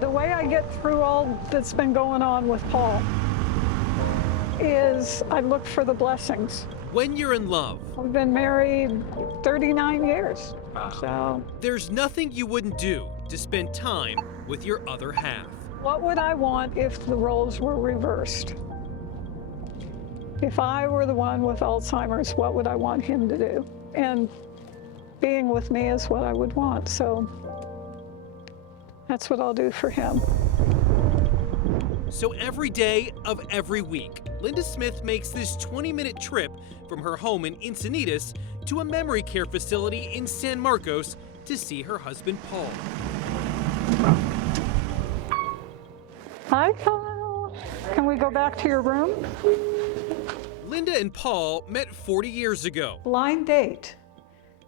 The way I get through all that's been going on with Paul is I look for the blessings. When you're in love, I've been married 39 years, so there's nothing you wouldn't do to spend time with your other half. what would I want if the roles were reversed? If I were the one with Alzheimer's, what would I want him to do? And being with me is what I would want, so that's what I'll do for him. So every day of every week, Linda Smith makes this 20-minute trip from her home in Encinitas to a memory care facility in San Marcos to see her husband, Paul. Hi, Kyle. Can we go back to your room? Linda and Paul met 40 years ago. Blind date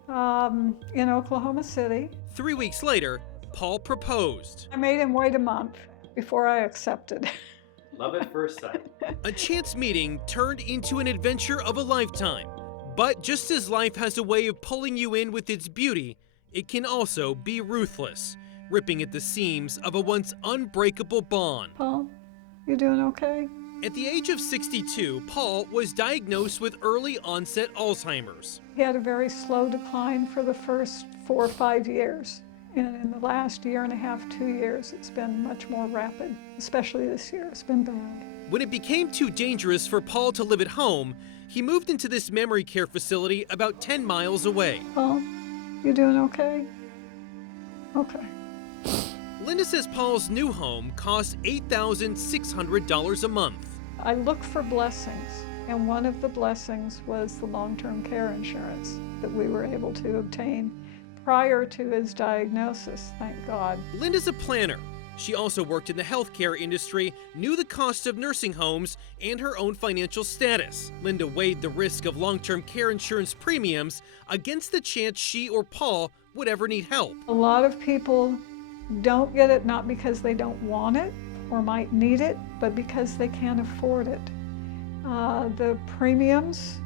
in Oklahoma City. 3 weeks later, Paul proposed. I made him wait a month before I accepted. Love at first sight. A chance meeting turned into an adventure of a lifetime. But just as life has a way of pulling you in with its beauty, it can also be ruthless, ripping at the seams of a once unbreakable bond. Paul, you doing okay? At the age of 62, Paul was diagnosed with early onset Alzheimer's. He had a very slow decline for the first 4 or 5 years. And in the last year and a half, 2 years, it's been much more rapid, especially this year. It's been bad. When it became too dangerous for Paul to live at home, he moved into this memory care facility about 10 miles away. Paul, you doing okay? Okay. Linda says Paul's new home costs $8,600 a month. I look for blessings, and one of the blessings was the long-term care insurance that we were able to obtain prior to his diagnosis, thank God. Linda's a planner. She also worked in the healthcare industry, knew the cost of nursing homes, and her own financial status. Linda weighed the risk of long-term care insurance premiums against the chance she or Paul would ever need help. A lot of people don't get it not because they don't want it or might need it, but because they can't afford it. The premiums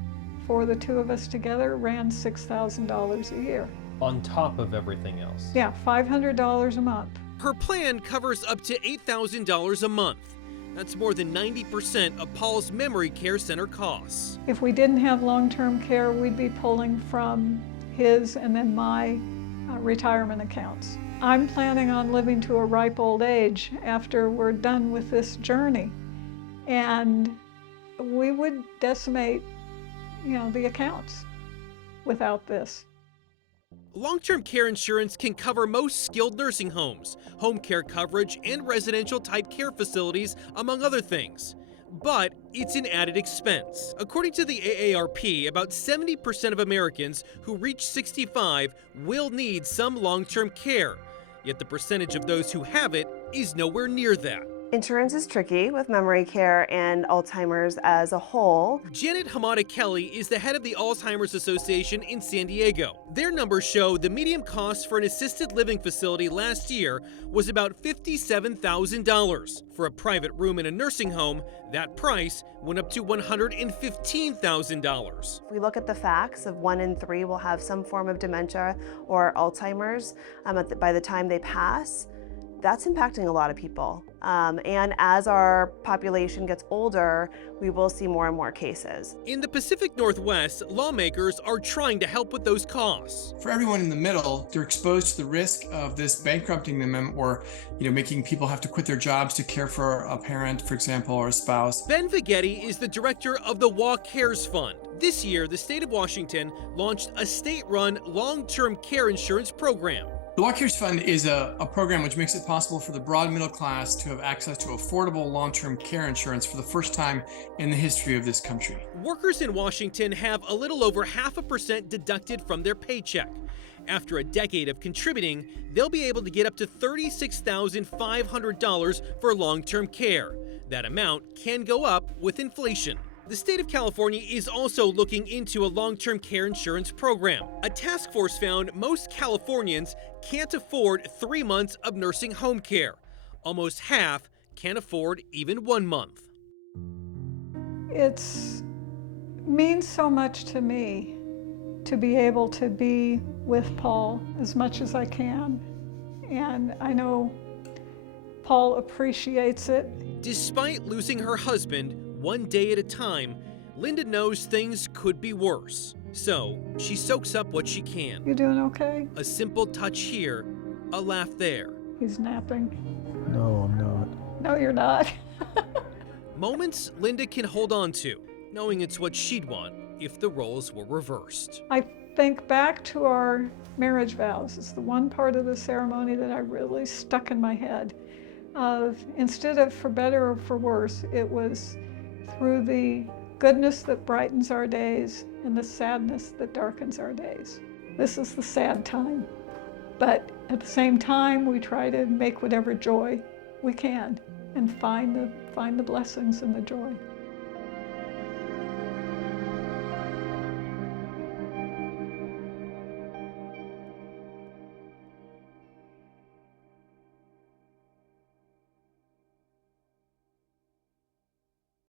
for the two of us together ran $6,000 a year. On top of everything else. Yeah, $500 a month. Her plan covers up to $8,000 a month. That's more than 90% of Paul's memory care center costs. If we didn't have long-term care, we'd be pulling from his and then my retirement accounts. I'm planning on living to a ripe old age after we're done with this journey. And we would decimate, the accounts without this. Long-term care insurance can cover most skilled nursing homes, home care coverage, and residential type care facilities, among other things. But it's an added expense. According to the AARP, about 70% of Americans who reach 65 will need some long-term care. Yet the percentage of those who have it is nowhere near that. Insurance is tricky with memory care and Alzheimer's as a whole. Janet Hamada Kelly is the head of the Alzheimer's Association in San Diego. Their numbers show the median cost for an assisted living facility last year was about $57,000. For a private room in a nursing home, that price went up to $115,000. If we look at the facts of 1 in 3 will have some form of dementia or Alzheimer's by the time they pass, that's impacting a lot of people. And as our population gets older, we will see more and more cases. In the Pacific Northwest, lawmakers are trying to help with those costs. For everyone in the middle, they're exposed to the risk of this bankrupting them or, making people have to quit their jobs to care for a parent, for example, or a spouse. Ben Vighetti is the director of the WA Cares Fund. This year, the state of Washington launched a state-run long-term care insurance program. The WA Cares Fund is a program which makes it possible for the broad middle class to have access to affordable long-term care insurance for the first time in the history of this country. Workers in Washington have a little over 0.5% deducted from their paycheck. After a decade of contributing, they'll be able to get up to $36,500 for long-term care. That amount can go up with inflation. The state of California is also looking into a long-term care insurance program. A task force found most Californians can't afford 3 months of nursing home care. Almost half can't afford even 1 month. It means so much to me to be able to be with Paul as much as I can. And I know Paul appreciates it. Despite losing her husband one day at a time, Linda knows things could be worse. So she soaks up what she can. You doing okay? A simple touch here, a laugh there. He's napping. No, I'm not. No, you're not. Moments Linda can hold on to, knowing it's what she'd want if the roles were reversed. I think back to our marriage vows. It's the one part of the ceremony that I really stuck in my head. Instead of for better or for worse, it was through the goodness that brightens our days and the sadness that darkens our days. This is the sad time, but at the same time, we try to make whatever joy we can and find the blessings and the joy.